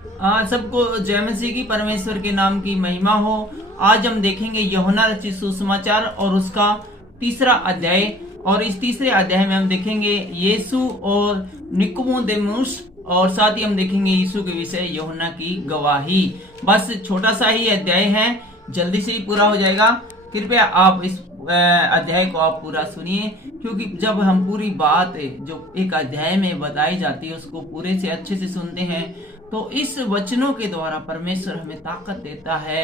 सबको जय मसीह की, परमेश्वर के नाम की महिमा हो। आज हम देखेंगे यूहन्ना रचित सुसमाचार और उसका तीसरा अध्याय। और इस तीसरे अध्याय में हम देखेंगे यीशु और निकोदेमुस, और साथ ही हम देखेंगे यीशु के विषय यूहन्ना की गवाही। बस छोटा सा ही अध्याय है, जल्दी से ही पूरा हो जाएगा। कृपया आप इस अध्याय को आप पूरा सुनिए, क्योंकि जब हम पूरी बात जो एक अध्याय में बताई जाती है उसको पूरे से अच्छे से सुनते हैं तो इस वचनों के द्वारा परमेश्वर हमें ताकत देता है,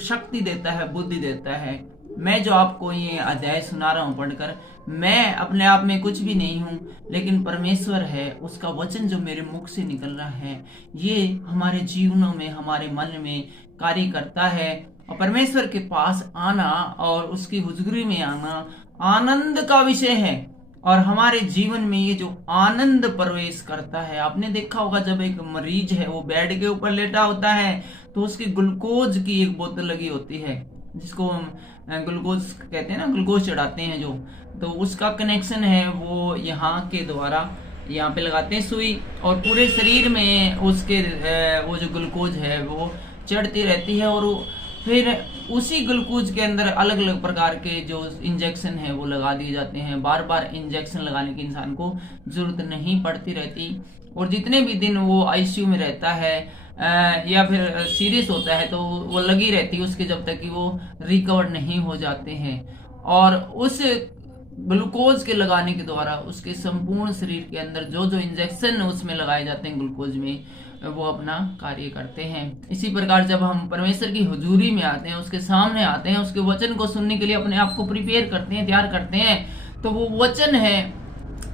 शक्ति देता है, बुद्धि देता है। मैं जो आपको ये अध्याय सुना रहा हूँ पढ़कर, मैं अपने आप में कुछ भी नहीं हूँ, लेकिन परमेश्वर है, उसका वचन जो मेरे मुख से निकल रहा है ये हमारे जीवनों में, हमारे मन में कार्य करता है। और परमेश्वर के पास आना और उसकी हुजूरी में आना आनंद का विषय है। और हमारे जीवन में ये जो आनंद प्रवेश करता है, आपने देखा होगा जब एक मरीज है वो बेड के ऊपर लेटा होता है तो उसकी ग्लूकोज की एक बोतल लगी होती है, जिसको हम ग्लूकोज कहते हैं ना, ग्लूकोज चढ़ाते हैं जो, तो उसका कनेक्शन है वो यहाँ के द्वारा यहाँ पे लगाते हैं सुई, और पूरे शरीर में उसके वो जो ग्लूकोज है वो चढ़ती रहती है। और फिर उसी ग्लूकोज के अंदर अलग अलग प्रकार के जो इंजेक्शन है वो लगा दिए जाते हैं। बार बार इंजेक्शन लगाने की इंसान को जरूरत नहीं पड़ती रहती। और जितने भी दिन वो आईसीयू में रहता है या फिर सीरियस होता है तो वो लगी रहती है उसके, जब तक कि वो रिकवर नहीं हो जाते हैं। और उस ग्लूकोज के लगाने के द्वारा उसके संपूर्ण शरीर के अंदर जो जो इंजेक्शन उसमें लगाए जाते हैं ग्लूकोज में, वो अपना कार्य करते हैं। इसी प्रकार जब हम परमेश्वर की हुजूरी में आते हैं, उसके सामने आते हैं, उसके वचन को सुनने के लिए अपने आप को प्रिपेयर करते हैं, तैयार करते हैं, तो वो वचन है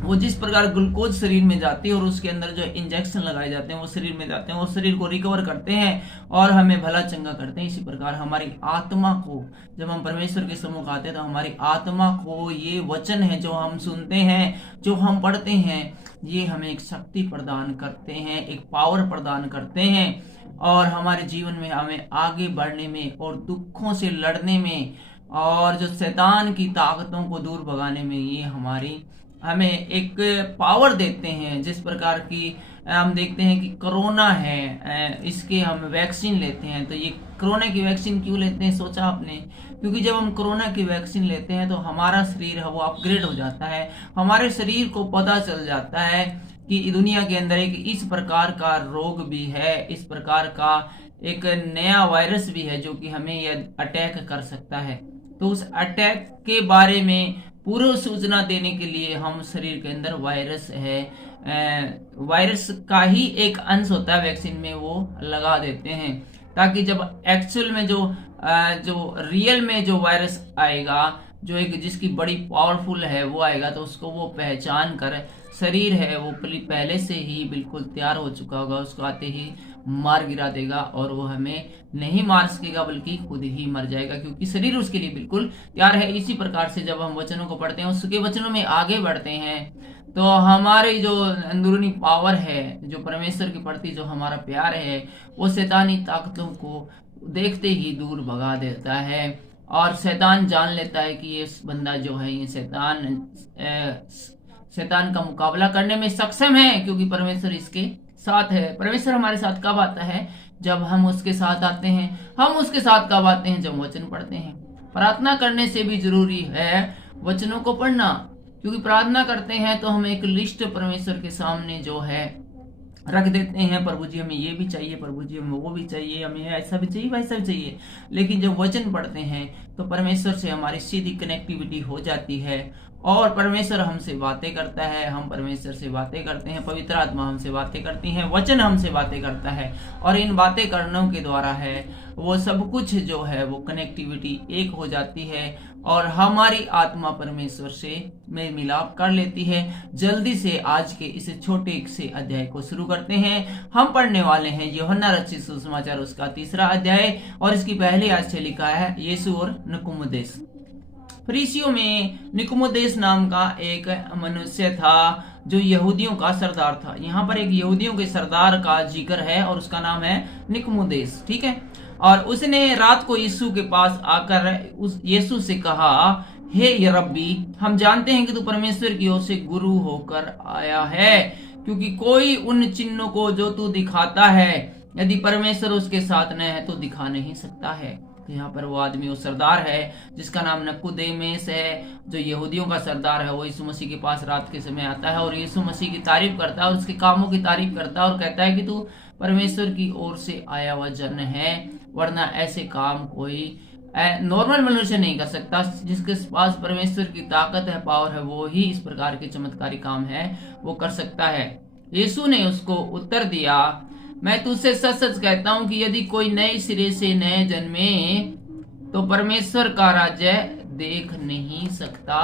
वो जिस प्रकार ग्लूकोज शरीर में जाती है और उसके अंदर जो इंजेक्शन लगाए जाते हैं वो शरीर में जाते हैं, वो शरीर को रिकवर करते हैं और हमें भला चंगा करते हैं। इसी प्रकार हमारी आत्मा को, जब हम परमेश्वर के सम्मुख आते हैं तो हमारी आत्मा को ये वचन है जो हम सुनते हैं, जो हम पढ़ते हैं, ये हमें एक शक्ति प्रदान करते हैं, एक पावर प्रदान करते हैं, और हमारे जीवन में हमें आगे बढ़ने में और दुखों से लड़ने में और जो शैतान की ताकतों को दूर भगाने में ये हमें एक पावर देते हैं। जिस प्रकार की हम देखते हैं कि कोरोना है, इसके हम वैक्सीन लेते हैं, तो ये कोरोना की वैक्सीन क्यों लेते हैं, सोचा आपने? क्योंकि जब हम कोरोना की वैक्सीन लेते हैं तो हमारा शरीर है वो अपग्रेड हो जाता है। हमारे शरीर को पता चल जाता है कि दुनिया के अंदर एक इस प्रकार का रोग भी है, इस प्रकार का एक नया वायरस भी है जो कि हमें यह अटैक कर सकता है। तो उस अटैक के बारे में पूर्व सूचना देने के लिए हम शरीर के अंदर वायरस है, वायरस का ही एक अंश होता है वैक्सीन में, वो लगा देते हैं, ताकि जब एक्चुअल में जो रियल में जो वायरस आएगा, जो एक जिसकी बड़ी पावरफुल है वो आएगा, तो उसको वो पहचान कर शरीर है वो पहले से ही बिल्कुल तैयार हो चुका होगा, उसको आते ही मार गिरा देगा, और वो हमें नहीं मार सकेगा बल्कि खुद ही मर जाएगा, क्योंकि शरीर उसके लिए बिल्कुल तैयार है। इसी प्रकार से जब हम वचनों को पढ़ते हैं, उसके वचनों में आगे बढ़ते हैं, तो हमारी जो अंदरूनी पावर है, जो परमेश्वर के प्रति जो हमारा प्यार है, वो शैतानी ताकतों को देखते ही दूर भगा देता है। और शैतान जान लेता है कि ये बंदा जो है ये शैतान का मुकाबला करने में सक्षम है, क्योंकि परमेश्वर इसके साथ है। परमेश्वर हमारे साथ कब आता है? जब हम उसके साथ आते हैं। हम उसके साथ कब आते हैं? जब वचन पढ़ते हैं। प्रार्थना करने से भी जरूरी है वचनों को पढ़ना, क्योंकि प्रार्थना करते हैं तो हम एक लिस्ट परमेश्वर के सामने जो है रख देते हैं। प्रभु जी हमें ये भी चाहिए, प्रभु जी हमें वो भी चाहिए, हमें ऐसा भी चाहिए, वैसा भी चाहिए। लेकिन जब वचन पढ़ते हैं तो परमेश्वर से हमारी सीधी कनेक्टिविटी हो जाती है, और परमेश्वर हमसे बातें करता है, हम परमेश्वर से बातें करते हैं, पवित्र आत्मा हमसे बातें करती है, वचन हमसे बातें करता है, और इन बातें करने के द्वारा है वो सब कुछ जो है वो कनेक्टिविटी एक हो जाती है, और हमारी आत्मा परमेश्वर से मेल मिलाप कर लेती है। जल्दी से आज के इस छोटे से अध्याय को शुरू करते हैं। हम पढ़ने वाले हैं यूहन्ना रचित सुसमाचार उसका तीसरा अध्याय, और इसकी पहली आयत से लिखा है यीशु और निकोदेमुस। फरीसियों में निकोदेमुस नाम का एक मनुष्य था जो यहूदियों का सरदार था। यहाँ पर एक यहूदियों के सरदार का जिक्र है और उसका नाम है निकोदेमुस, ठीक है। और उसने रात को यीशु के पास आकर उस यीशु से कहा, हे रब्बी, हम जानते हैं कि तू परमेश्वर की ओर से गुरु होकर आया है, क्योंकि कोई उन चिन्हों को जो तू दिखाता है यदि परमेश्वर उसके साथ न है तो दिखा नहीं सकता है। तो यहाँ पर वो आदमी, वो सरदार है जिसका नाम नकुदेमेस है, जो यहूदियों का सरदार है, वो यीशु मसीह के पास रात के समय आता है और यीशु मसीह की तारीफ करता है और उसके कामों की तारीफ करता है और कहता है कि तू परमेश्वर की ओर से आया हुआ जन है, वरना ऐसे काम कोई नॉर्मल मनुष्य नहीं कर सकता। जिसके पास परमेश्वर की ताकत है, पावर है, वो ही इस प्रकार के चमत्कारी काम है वो कर सकता है। यीशु ने उसको उत्तर दिया, मैं तुझसे सच सच कहता हूं कि यदि कोई नए सिरे से नए जन्मे तो परमेश्वर का राज्य देख नहीं सकता।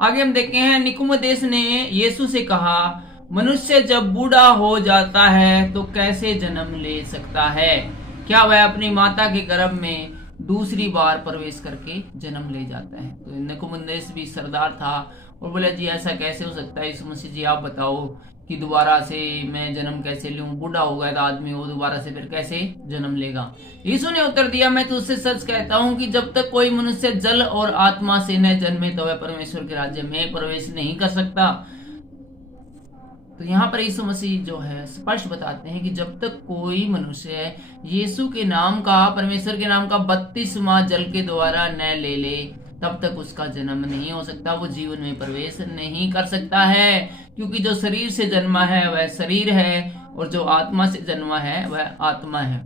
आगे हम देखते हैं, निकुमदेस ने यीशु से कहा, मनुष्य जब बूढ़ा हो जाता है तो कैसे जन्म ले सकता है? क्या वह अपनी माता के गर्भ में दूसरी बार प्रवेश करके जन्म ले जाता है? तो निकुमदेस भी सरदार था और बोला, जी ऐसा कैसे हो सकता है यीशु मसीह जी, आप बताओ कि दोबारा से मैं जन्म कैसे लूं? बूढ़ा हो गया था आदमी, वो दोबारा से फिर कैसे जन्म लेगा? यीशु ने उत्तर दिया, मैं तुझसे सच कहता हूं कि जब तक कोई मनुष्य जल और आत्मा से न जन्मे तो वह परमेश्वर के राज्य में प्रवेश नहीं कर सकता। तो यहाँ पर यीशु मसीह जो है स्पष्ट बताते हैं कि जब तक कोई मनुष्य यीशु के नाम का, परमेश्वर के नाम का बपतिस्मा जल के द्वारा न ले ले, तब तक उसका जन्म नहीं हो सकता, वो जीवन में प्रवेश नहीं कर सकता है। क्योंकि जो शरीर से जन्मा है वह शरीर है और जो आत्मा से जन्मा है वह आत्मा है।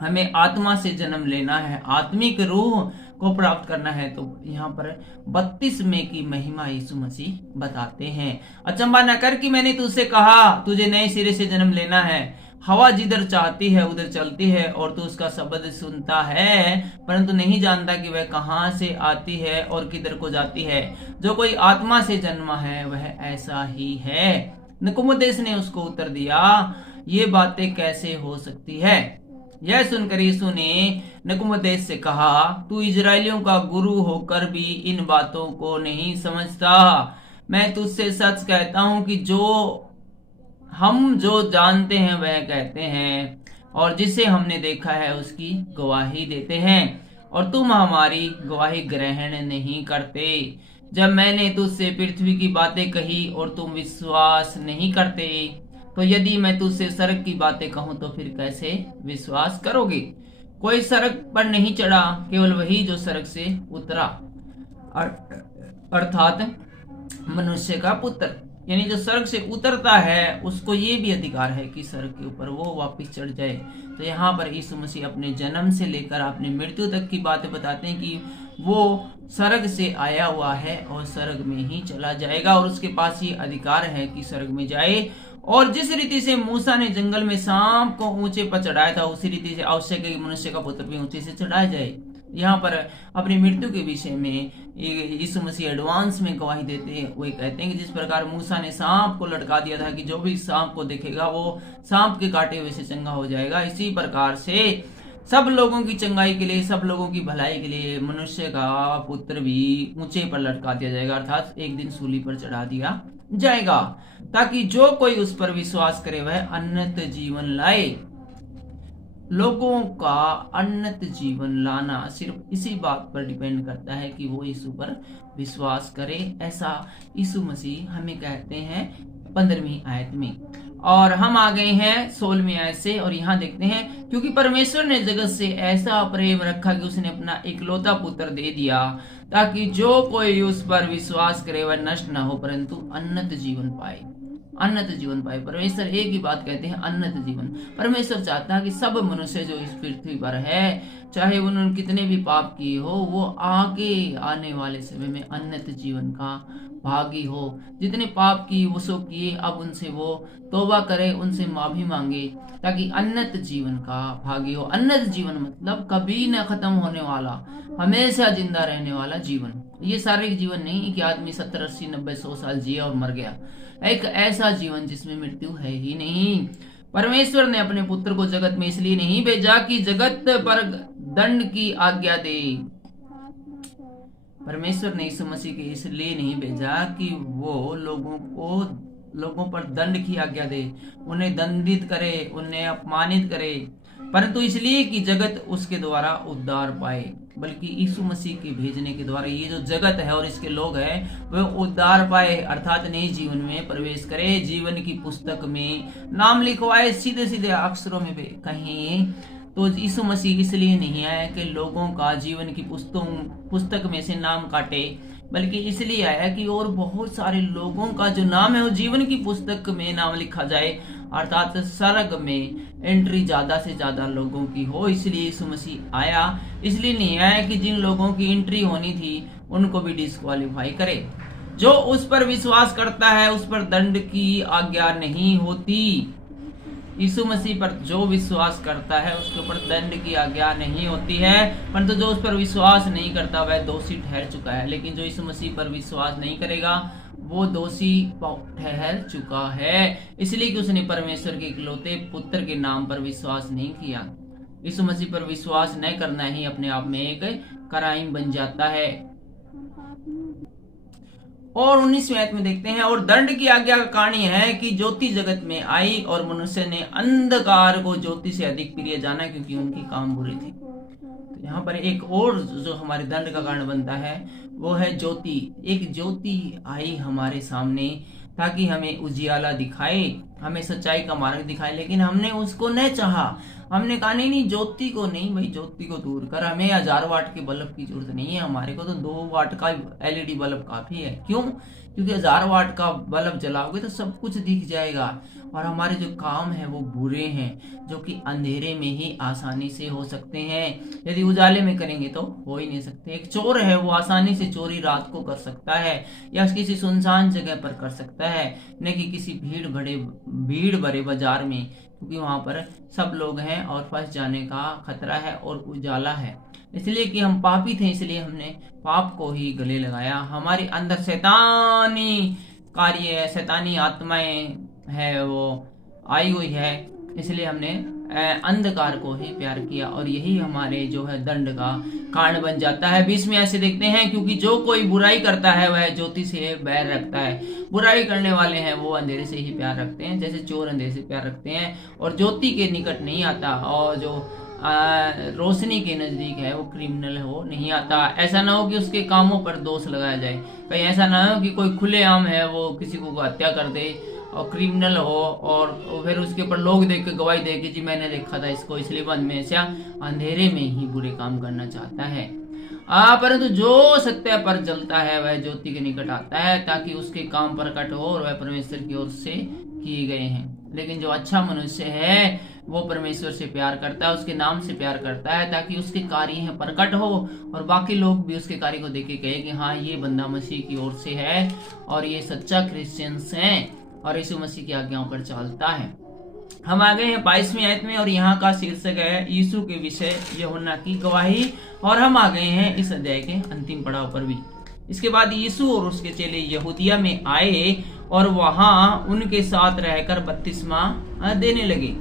हमें आत्मा से जन्म लेना है, आत्मिक रूह को प्राप्त करना है। तो यहाँ पर बपतिस्मे की महिमा यीशु मसीह बताते हैं। अचंबा न कर कि मैंने तुझसे कहा तुझे नए सिरे से जन्म लेना है। हवा जिधर चाहती है उधर चलती है और तू उसका शब्द सुनता है, परंतु नहीं जानता कि वह कहाँ से आती है और किधर को जाती है। जो कोई आत्मा से जन्मा है वह ऐसा ही है। निकुमदेस ने उसको उत्तर दिया, ये बातें कैसे हो सकती है? यह सुनकर यीशु ने निकुमदेस से कहा, तू इजराइलियों का गुरु होकर भी इन बातों को नहीं समझता। मैं तुझसे सच कहता हूं कि हम जो जानते हैं वह कहते हैं और जिसे हमने देखा है उसकी गवाही देते हैं, और तुम हमारी गवाही ग्रहण नहीं करते। जब मैंने तुझसे पृथ्वी की बातें कही और तुम विश्वास नहीं करते, तो यदि मैं तुझसे सड़क की बातें कहूं तो फिर कैसे विश्वास करोगे? कोई सड़क पर नहीं चढ़ा, केवल वही जो सड़क से उतरा, अर्थात मनुष्य का पुत्र। यानी जो सड़क से उतरता है उसको ये भी अधिकार है कि सड़क के ऊपर वो वापस चढ़ जाए। तो यहाँ पर यीशु मसीह अपने जन्म से लेकर अपनी मृत्यु तक की बातें बताते हैं कि वो सड़क से आया हुआ है और सड़क में ही चला जाएगा और उसके पास ये अधिकार है कि सड़क में जाए। और जिस रीति से मूसा ने जंगल में सांप को ऊंचे पर चढ़ाया था, उसी रीति से आवश्यक है कि मनुष्य का पुत्र भी ऊंचे से चढ़ाया जाए। यहाँ पर अपनी मृत्यु के विषय में यीशु मसीह एडवांस में गवाही देते हैं। वो कहते हैं कि जिस प्रकार मूसा ने सांप को लटका दिया था कि जो भी सांप को देखेगा वो सांप के काटे हुए से चंगा हो जाएगा, इसी प्रकार से सब लोगों की चंगाई के लिए, सब लोगों की भलाई के लिए मनुष्य का पुत्र भी ऊंचे पर लटका दिया जाएगा, अर्थात एक दिन सूली पर चढ़ा दिया जाएगा, ताकि जो कोई उस पर विश्वास करे वह अनंत जीवन लाए। लोगों का अनंत जीवन लाना सिर्फ इसी बात पर डिपेंड करता है कि वो यीशु पर विश्वास करे। ऐसा यीशु मसीह हमें कहते हैं 15वीं आयत में। और हम आ गए हैं 16वीं आयत से और यहाँ देखते हैं, क्योंकि परमेश्वर ने जगत से ऐसा प्रेम रखा कि उसने अपना इकलौता पुत्र दे दिया, ताकि जो कोई उस पर विश्वास करे वह नष्ट न हो परंतु अनंत जीवन पाए। अनंत जीवन पाए। परमेश्वर एक ही बात कहते हैं, अनंत जीवन। परमेश्वर चाहता है कि सब मनुष्य जो इस पृथ्वी पर है, चाहे उन्होंने कितने भी पाप किए हो, वो आगे आने वाले समय में अनंत जीवन का भागी हो। जितने पाप किए वो सो किए, अब उनसे वो तौबा करे, उनसे माफी मांगे, ताकि अनंत जीवन का भागी हो। अनंत जीवन मतलब कभी न खत्म होने वाला, हमेशा जिंदा रहने वाला जीवन। ये शारीरिक जीवन नहीं कि आदमी 70, 80, 90, 100 साल जिया और मर गया। एक ऐसा जीवन जिसमें मृत्यु है ही नहीं। परमेश्वर ने अपने पुत्र को जगत में इसलिए नहीं भेजा कि जगत पर दंड की आज्ञा दे। परमेश्वर ने यीशु मसीह के इसलिए नहीं भेजा कि वो लोगों पर दंड की आज्ञा दे, उन्हें दंडित करे, उन्हें अपमानित करे, परंतु इसलिए कि जगत उसके द्वारा उद्धार पाए। बल्कि यीशु मसीह के भेजने के द्वारा ये जो जगत है और इसके लोग हैं वह उद्धार पाए, अर्थात नए जीवन में प्रवेश करे, जीवन की पुस्तक में नाम लिखवाए। सीधे सीधे अक्षरों में कहें तो यीशु मसीह इसलिए नहीं आया कि लोगों का जीवन की पुस्तक में से नाम काटे, बल्कि इसलिए आया कि और बहुत सारे लोगों का जो नाम है वो जीवन की पुस्तक में नाम लिखा जाए, अर्थात स्वर्ग में एंट्री ज्यादा से ज्यादा लोगों की हो। इसलिए यीशु मसीह आया, इसलिए नहीं आया कि जिन लोगों की एंट्री होनी थी उनको भी डिस्क्वालीफाई करे। जो उस पर विश्वास करता है उस पर दंड की आज्ञा नहीं होती। यीशु मसीह पर जो विश्वास करता है उसके ऊपर दंड की आज्ञा नहीं होती है, परंतु जो उस पर विश्वास नहीं करता वह दोषी ठहर चुका है। लेकिन जो यीशु मसीह पर विश्वास नहीं करेगा वो दोषी ठहर चुका है, इसलिए कि उसने परमेश्वर के इकलौते पुत्र के नाम पर विश्वास नहीं किया। यीशु मसीह पर विश्वास न करना ही अपने आप में एक क्राइम बन जाता है। और 19वें आयत में देखते हैं, और दंड की आज्ञा का कारण यह है कि ज्योति जगत में आई और मनुष्य ने अंधकार को ज्योति से अधिक प्रिय जाना, क्योंकि उनकी काम बुरी थी। तो यहाँ पर एक और जो हमारे दंड का कारण बनता है वो है ज्योति। एक ज्योति आई हमारे सामने ताकि हमें उजियाला दिखाए, हमें सच्चाई का मार्ग दिखाए, लेकिन हमने उसको न चाहा। हमने कहा नहीं ज्योति को नहीं भाई, ज्योति को दूर कर, हमें 1000 वाट के बल्ब की जरूरत नहीं है, हमारे को तो 2 वाट का एलईडी बल्ब काफी है। क्यों? क्योंकि 1000 वाट का बल्ब जलाओगे तो सब कुछ दिख जाएगा, और हमारे जो काम है वो बुरे हैं जो कि अंधेरे में ही आसानी से हो सकते हैं। यदि उजाले में करेंगे तो हो ही नहीं सकते। एक चोर है वो आसानी से चोरी रात को कर सकता है या किसी सुनसान जगह पर कर सकता है, न कि किसी भीड़ भरे बाजार में, क्योंकि वहां पर सब लोग हैं और फंस जाने का खतरा है और उजाला है। इसलिए कि हम पापी थे, इसलिए हमने पाप को ही गले लगाया। हमारे अंदर शैतानी कार्य, शैतानी आत्माएं है वो आई हुई है, इसलिए हमने अंधकार को ही प्यार किया, और यही हमारे जो है दंड का कारण बन जाता है। 20 में ऐसे देखते हैं, क्योंकि जो कोई बुराई करता है वह ज्योति से बैर रखता है। बुराई करने वाले हैं वो अंधेरे से ही प्यार रखते हैं, जैसे चोर अंधेरे से प्यार रखते हैं और ज्योति के निकट नहीं आता, और जो रोशनी के नजदीक है वो क्रिमिनल हो नहीं आता। ऐसा ना हो कि उसके कामों पर दोष लगाया जाए, कहीं ऐसा ना हो कि कोई खुलेआम है वो किसी को हत्या कर दे और क्रिमिनल हो, और फिर उसके ऊपर लोग देख के गवाही दे कि जी मैंने देखा था इसको, इसलिए वो हमेशा अंधेरे में ही बुरे काम करना चाहता है। परंतु जो सत्य पर जलता है वह ज्योति के निकट आता है ताकि उसके काम प्रकट हो और वह परमेश्वर की ओर से किए गए हैं। लेकिन जो अच्छा मनुष्य है वो परमेश्वर से प्यार करता है, उसके नाम से प्यार करता है, ताकि उसके कार्य हैं प्रकट हो और बाकी लोग भी उसके कार्य को देख के कहे कि हाँ ये बंदा मसीह की ओर से है और ये सच्चा क्रिश्चियंस है और यीशु मसीह की आज्ञाओं पर चलता है। हम आ गए हैं 22वीं आयत में, और यहाँ का शीर्षक है यीशु के विषय यूहन्ना की गवाही, और हम आ गए हैं इस अध्याय के अंतिम पड़ाव पर भी। इसके बाद यीशु और उसके चेले यहूदिया में आए और वहां उनके साथ रहकर बपतिस्मा देने लगे।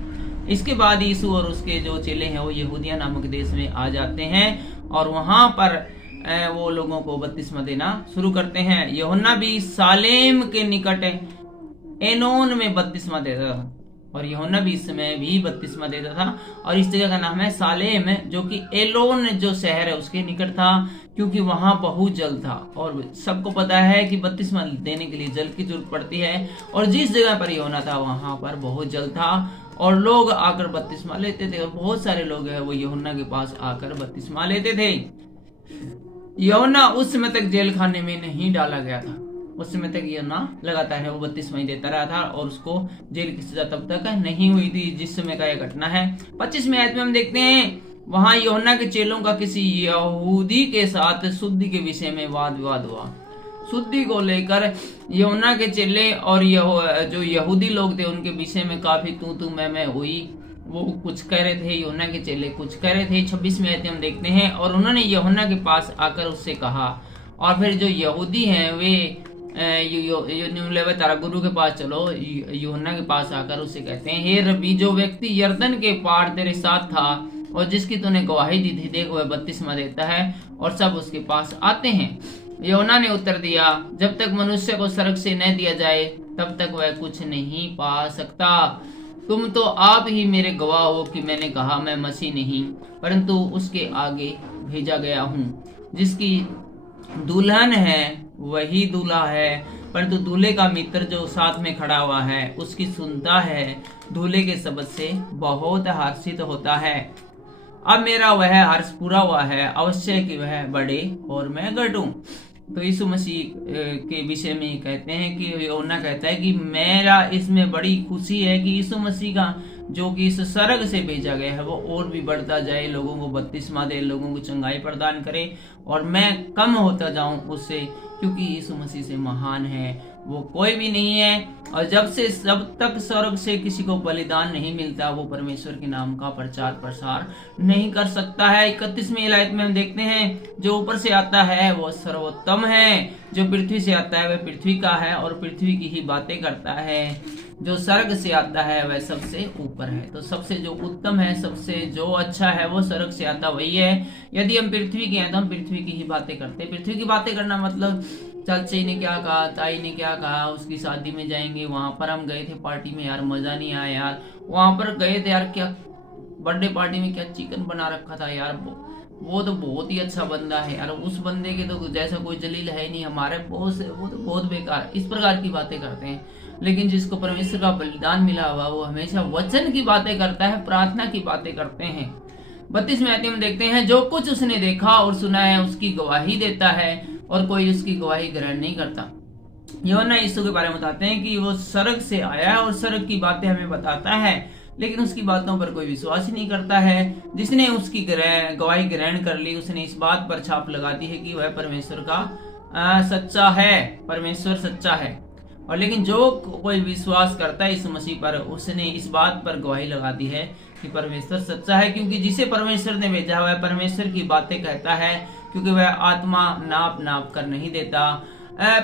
इसके बाद यीशु और उसके जो चेले हैं वो यहूदिया नामक देश में आ जाते हैं और वहां पर वो लोगों को बपतिस्मा देना शुरू करते हैं। यूहन्ना भी सालेम के निकट एनोन में बपतिस्मा देता था, और यूहन्ना भी इस समय भी बपतिस्मा देता था, और इस जगह का नाम है सालेम, जो कि एलोन जो शहर है उसके निकट था, क्योंकि वहां बहुत जल था। और सबको पता है कि बपतिस्मा देने के लिए जल की जरूरत पड़ती है, और जिस जगह पर यूहन्ना था वहां पर बहुत जल था और लोग आकर बपतिस्मा लेते थे, और बहुत सारे लोग हैं वो यूहन्ना के पास आकर बपतिस्मा लेते थे। यूहन्ना उस समय तक जेल खाने में नहीं डाला गया था, उस समय तक यूहन्ना लगातार है वो बपतिस्मा ही देता रहा था और उसको जेल की सजा तब तक नहीं हुई थी जिस समय का यह घटना है। 25वें आयत में हम देखते हैं वहां यूहन्ना के चेलों का किसी यहूदी के साथ शुद्धि के विषय में वाद विवाद हुआ। शुद्धि को लेकर यूहन्ना के चेले और जो यहूदी लोग थे उनके विषय में काफी तू मैं हुई। वो कुछ कह रहे थे, यूहन्ना के चेले कुछ कह रहे थे। 26वें आयत में हम देखते हैं, और उन्होंने यूहन्ना के पास आकर उससे कहा, और फिर जो यहूदी हैं वे तारा गुरु के पास चलो, यूहन्ना के पास आकर उससे कहते हैं, हे रब्बी, जो व्यक्ति यरदन के पार तेरे साथ था और जिसकी तूने गवाही दी थी, देख वह बपतिस्मा देता है और सब उसके पास आते हैं। यूहन्ना ने उत्तर दिया, जब तक मनुष्य को स्वर्ग से न दिया जाए तब तक वह कुछ नहीं पा सकता। तुम तो आप ही मेरे गवाह हो कि मैंने कहा मैं मसीह नहीं परंतु उसके आगे भेजा गया हूँ। जिसकी दुल्हन है वही दूल्हा है, परंतु दूल्हे का मित्र जो साथ में खड़ा हुआ है उसकी सुनता है, दूल्हे के शब्द से बहुत हर्षित होता है। अब मेरा वह हर्ष पूरा हुआ है, अवश्य कि वह बढ़े और मैं घटूं। तो यीशु मसीह के विषय में कहते हैं कि यूहन्ना कहता है कि मेरा इसमें बड़ी खुशी है कि यीशु मसीह का जो कि इस स्वर्ग से भेजा गया है वो और भी बढ़ता जाए, लोगों को बपतिस्मा दे, लोगों को चंगाई प्रदान करे और मैं कम होता जाऊं उससे, क्योंकि यीशु मसीह से महान है वो कोई भी नहीं है। और जब तक स्वर्ग से किसी को बलिदान नहीं मिलता वो परमेश्वर के नाम का प्रचार प्रसार नहीं कर सकता है। 31वीं आयत में हम देखते हैं जो ऊपर से आता है वो सर्वोत्तम है, जो पृथ्वी से आता है वह पृथ्वी का है और पृथ्वी की ही बातें करता है। जो स्वर्ग से आता है वह सबसे ऊपर है। तो सबसे जो उत्तम है, सबसे जो अच्छा है वो स्वर्ग से आता वही है। यदि हम पृथ्वी के हैं तो हम पृथ्वी की ही बातें करते हैं। पृथ्वी की बातें करना मतलब चाचे ने क्या कहा, ताई ने क्या कहा, उसकी शादी में जाएंगे, वहां पर हम गए थे पार्टी में यार मजा नहीं आया यार, वहां पर गए थे यार क्या बर्थडे पार्टी में क्या चिकन बना रखा था यार, वो तो बहुत ही अच्छा बंदा है यार, उस बंदे के तो जैसा कोई जलील है नहीं हमारे, वो तो बहुत बेकार। इस प्रकार की बातें करते हैं। लेकिन जिसको परमेश्वर का बलिदान मिला हुआ वो हमेशा वचन की बातें करता है, प्रार्थना की बातें करते हैं। 32वें आयत में देखते हैं जो कुछ उसने देखा और सुना है उसकी गवाही देता है और कोई उसकी गवाही ग्रहण नहीं करता। यूहन्ना यीशु के बारे में बताते हैं कि वो स्वर्ग से आया है और स्वर्ग की बातें हमें बताता है, लेकिन उसकी बातों पर कोई विश्वास ही नहीं करता है। जिसने उसकी गवाही ग्रहण कर ली उसने इस बात पर छाप लगा दी है कि वह परमेश्वर का सच्चा है, परमेश्वर सच्चा है। और लेकिन जो कोई विश्वास करता है यीशु मसीह पर उसने इस बात पर गवाही लगा दी है कि परमेश्वर सच्चा है, क्योंकि जिसे परमेश्वर ने भेजा हुआ है परमेश्वर की बातें कहता है, क्योंकि वह आत्मा नाप कर नहीं देता।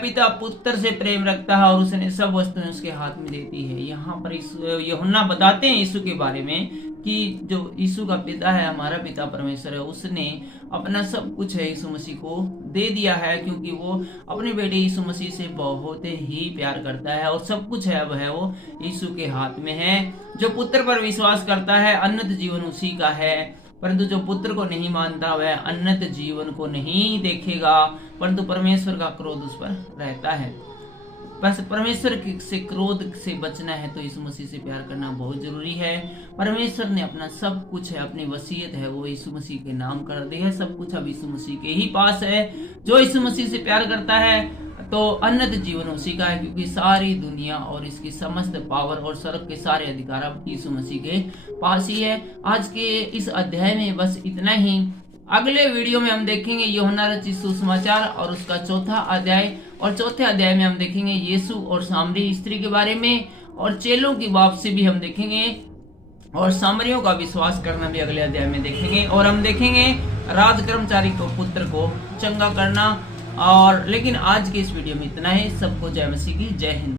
पिता पुत्र से प्रेम रखता है और उसने सब वस्तुएं उसके हाथ में देती है। यहाँ पर यूहन्ना बताते हैं यीशु के बारे में कि जो यीशु का पिता है, हमारा पिता परमेश्वर है, उसने अपना सब कुछ है यीशु मसीह को दे दिया है, क्योंकि वो अपने बेटे यीशु मसीह से बहुत ही प्यार करता है और सब कुछ है वह वो यीशु के हाथ में है। जो पुत्र पर विश्वास करता है अनंत जीवन उसी का है, परंतु जो पुत्र को नहीं मानता वह अनंत जीवन को नहीं देखेगा, परंतु परमेश्वर का क्रोध उस पर रहता है। बस परमेश्वर से क्रोध से बचना है तो यीशु मसीह से प्यार करना बहुत जरूरी है। परमेश्वर ने अपना सब कुछ है, अपनी वसीयत है वो यीशु मसीह के नाम कर दी है। सब कुछ अब यीशु मसीह के ही पास है। जो यीशु मसीह से प्यार करता है तो अनंत जीवन उसी का है, क्योंकि सारी दुनिया और इसकी समस्त पावर और स्वर्ग के सारे अधिकार अब यीशु मसीह के पास ही है। आज के इस अध्याय में बस इतना ही। अगले वीडियो में हम देखेंगे यूहन्ना रचित सुसमाचार और उसका चौथा अध्याय, और चौथे अध्याय में हम देखेंगे यीशु और सामरी स्त्री के बारे में, और चेलों की वापसी भी हम देखेंगे, और सामरियों का विश्वास करना भी अगले अध्याय में देखेंगे। और हम देखेंगे राज कर्मचारी को पुत्र को चंगा करना। और लेकिन आज के इस वीडियो में इतना ही। सबको जय मसीह की जय हिंद।